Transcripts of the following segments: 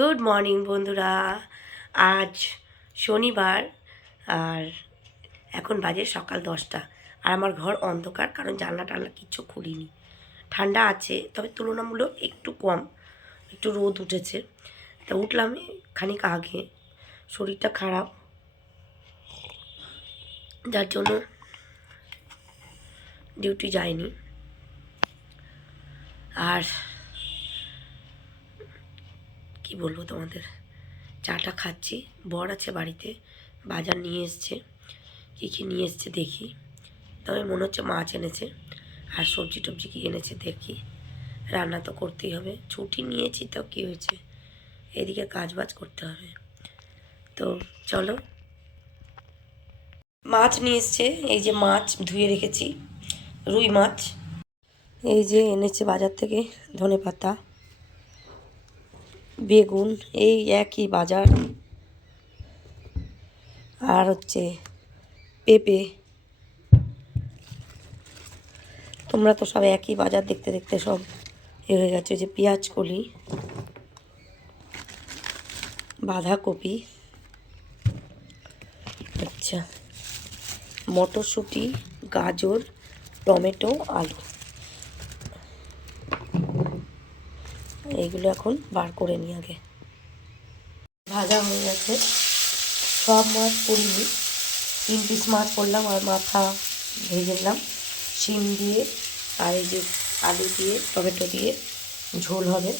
Good morning বন্ধুরা। আজ শনিবার আর এখন বাজে সকাল দশটা। আর আমার ঘর অন্ধকার, কারণ জানলা টানলা কিচ্ছু খুলিনি। ঠান্ডা আছে, তবে তুলনামূলক একটু কম। একটু রোদ উঠেছে। তা উঠলাম খানিক আগে। শরীরটা খারাপ। যার জন্য ডিউটি যায়নি আর কি বলব তোমাদের? চাটা খাচ্ছি। বর আছে বাড়িতে, বাজার নিয়ে এসছে। কী কী নিয়ে এসছে দেখি। তবে মনে হচ্ছে মাছ এনেছে। আর সবজি টবজি কী এনেছে দেখি। রান্না তো করতেই হবে। ছুটি নিয়েছি তো কী হয়েছে? এদিকে কাজ বাজ করতে হবে। তো চলো। মাছ নিয়ে এসছে। এই যে মাছ ধুয়ে রেখেছি। রুই মাছ। এই যে এনেছে বাজার থেকে ধনে পাতা বেগুন, এই একই বাজার। আর হচ্ছে পেঁপে। তোমরা তো সব একই বাজার দেখতে দেখতে সব এ হয়ে গেছে, যে পেঁয়াজ কলি, বাঁধাকপি আচ্ছা মটরশুঁটি, গাজর, টমেটো, আলু। এইগুলো এখন বার করে নিই আগে। ভাজা হয়ে গেছে। সব মাছ পড়িনি। তিন পিস মাছ পড়লাম আর মাথা ভেজে নিলাম। শিম দিয়ে আর এই যে আলু দিয়ে, টমেটো দিয়ে ঝোল হবে।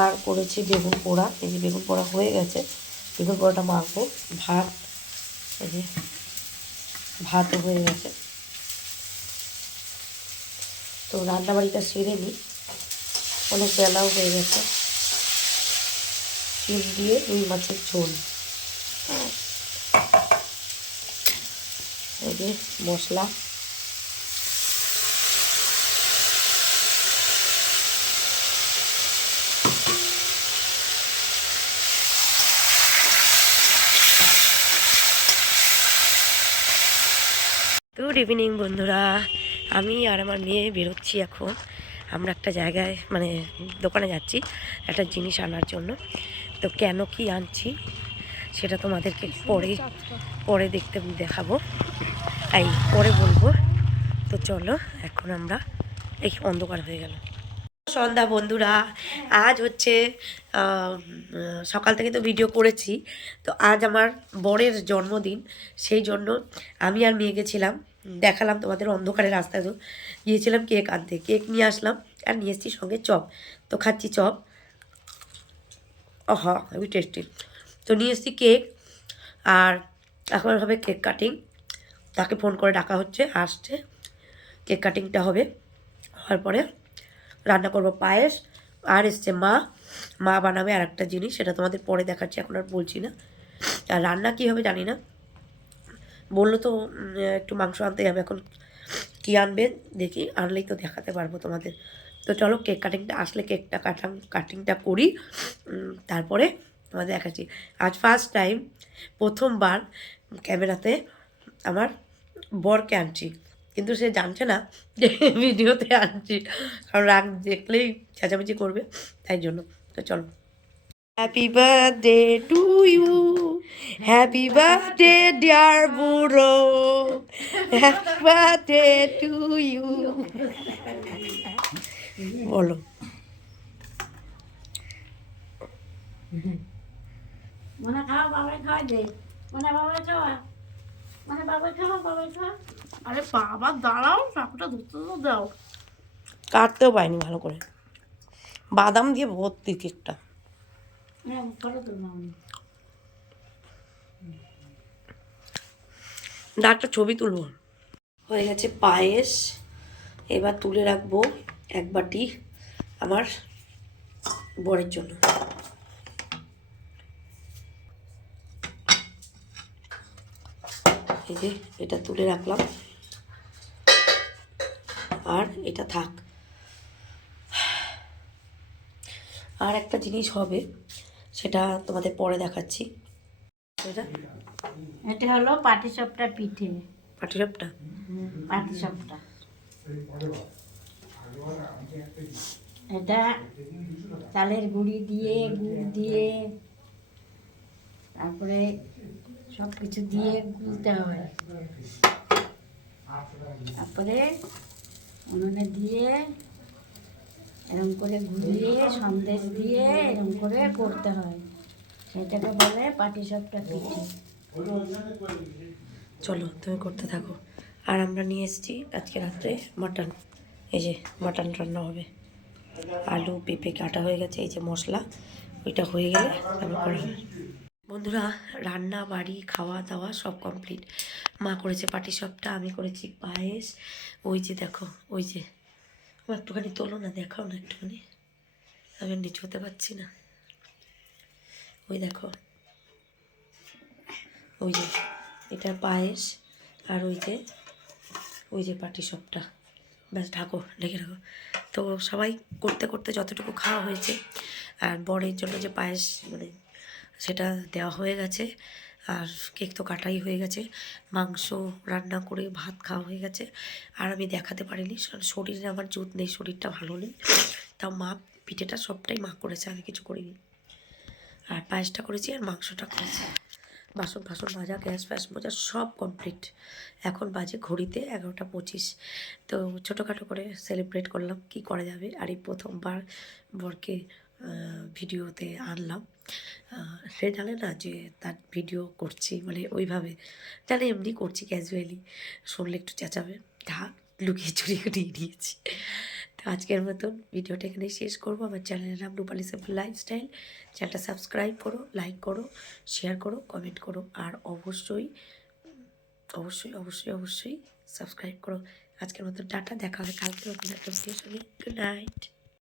আর করেছি বেগুন পোড়া। এই যে বেগুন পোড়া হয়ে গেছে। বেগুন পোড়াটা মাখবো। ভাত, এই যে ভাতও হয়ে গেছে। তো রান্নাবাড়িটা সেরে নিই অনেক বেলাও হয়ে গেছে। শিম দিয়ে রুই মাছের ঝোল। মশলা। গুড ইভিনিং বন্ধুরা। আমি আর আমার মেয়ে বেরোচ্ছি এখন। আমরা একটা জায়গায় মানে দোকানে যাচ্ছি, একটা জিনিস আনার জন্য। তো কেন কি আনছি, সেটা তোমাদেরকে পরে পরে দেখতে দেখাবো। এই, পরে বলব। তো চলো, এখন আমরা, এই অন্ধকার হয়ে গেল। সন্ধ্যা বন্ধুরা। আজ হচ্ছে সকাল থেকে তো ভিডিও করেছি। তো আজ আমার বরের জন্মদিন। সেই জন্য আমি আর মেয়ে গেছিলাম দেখালাম তোমাদের অন্ধকারে রাস্তায় তো। গিয়েছিলাম কেক আনতে। কেক নিয়ে আসলাম আর নিয়ে এসেছি সঙ্গে চপ। তো খাচ্ছি চপ। আহা হেবি টেস্টি তো নিয়ে এসেছি কেক। আর এখন হবে কেক কাটিং। তাকে ফোন করে ডাকা হচ্ছে, আসছে। কেক কাটিংটা হবে। হওয়ার পরে রান্না করব পায়েস, আর এসছে মা। মা বানাবে আর একটা জিনিস, সেটা তোমাদের পরে দেখাচ্ছি, এখন আর বলছি না। আর রান্না কী হবে জানি না। বলল তো একটু মাংস আনতে যাবে, এখন কী আনবে দেখি, আনলেই তো দেখাতে পারব তোমাদের। তো চলো, কেক কাটিংটা, আসলে কেকটা কাটাং, কাটিংটা করি। তারপরে তোমাদের দেখাচ্ছি। আজ ফার্স্ট টাইম প্রথমবার ক্যামেরাতে আমার বরকে আনছি। কিন্তু সে জানছে না যে ভিডিওতে আনছি। কারণ রাগ দেখলেই চেঁচামেচি করবে তাই জন্য। তো চলো। Happy birthday to you happy birthday dear বুড়ো হ্যাপি বার্থডে টু ইউ বলো। মানে খাও বাবাই খাওয়াই দে মানে বাবাই খাওয়া। মানে বাবাই খাওয়া বাবাই খাওয়া। আরে বাবা দাঁড়াও চাকুটা ধরতে তো দাও। কাটতেও পাইনি ভালো করে। বাদাম দিয়ে ভর্তি কেকটা। একটা ছবি তুলবো। হয়ে গেছে পায়েস। এবার তুলে রাখব এক বাটি আমার বরের জন্য। এই যে এটা তুলে রাখলাম। আর এটা থাক। আর একটা জিনিস হবে সেটা তোমাদের পরে দেখাচ্ছি। এটা? এটা হলো পাটি সাপটা পিঠে। পাটিসাপটা? পাটি সাপটা এটা চালের গুঁড়ি দিয়ে গুড় দিয়ে তারপরে সব কিছু দিয়ে গুলতে হয়। তারপরে উনুনে দিয়ে এরকম করে ঘুরিয়ে, সন্দেশ দিয়ে এরকম করে করতে হয়। সেটাকে বলে পাটিসাপটা পিঠে। চলো, তুমি করতে থাকো। আর আমরা নিয়ে এসেছি আজকে রাত্রে মাটন। এই যে মাটন রান্না হবে। আলু, পেঁপে কাটা হয়ে গেছে, এই যে মশলা, ওইটা হয়ে গেলে তারপর করা হবে বন্ধুরা, রান্না, বাড়ি, খাওয়া দাওয়া সব কমপ্লিট মা করেছে পাটি সবটা, আমি করেছি পায়েস। ওই যে দেখো, ওই যে। আমার একটুখানি তোলো না, দেখাও না একটুখানি। আমি নিচু হতে পারছি না। ওই দেখো। ওই যে, এটা পায়েস আর ওই যে ওই যে পাটি সবটা। ব্যাস, ঢাকো, ঢেকে রাখো তো সবাই করতে করতে যতটুকু খাওয়া হয়েছে, আর বরের জন্য যে পায়েস মানে সেটা দেওয়া হয়ে গেছে। আর কেক তো কাটাই হয়ে গেছে। মাংস রান্না করে ভাত খাওয়া হয়ে গেছে। আর আমি দেখাতে পারিনি, কারণ শরীরে আমার জুত নেই, শরীরটা ভালো নেই। তাও মা পিঠেটা সবটাই মা করেছে, আমি কিছু করিনি। আর পায়েসটা করেছি আর মাংসটা করেছি। বাসন ফাসন মাজা, গ্যাস ফ্যাস মোজা সব কমপ্লিট। এখন বাজে ঘড়িতে এগারোটা পঁচিশ। তো ছোটোখাটো করে সেলিব্রেট করলাম, কি করা যাবে? আর এই প্রথমবার বরকে ভিডিওতে আনলাম। সে জানে না যে তার ভিডিও করছি মানে ওইভাবে জানে এমনি করছি ক্যাজুয়ালি শুনলে একটু চেঁচাবে থাক লুকিয়ে চুরিয়ে নিয়ে নিয়েছি। তো আজকের মতন ভিডিওটা এখানে শেষ করব। আমার চ্যানেলের নাম রূপালী সিম্পল লাইফস্টাইল চ্যানেলটা সাবস্ক্রাইব করো লাইক করো শেয়ার করো কমেন্ট করো, আর অবশ্যই অবশ্যই অবশ্যই অবশ্যই সাবস্ক্রাইব করো। আজকের মতো ডাটা দেখা হবে কালকে নতুন একটা ভিডিও গুড নাইট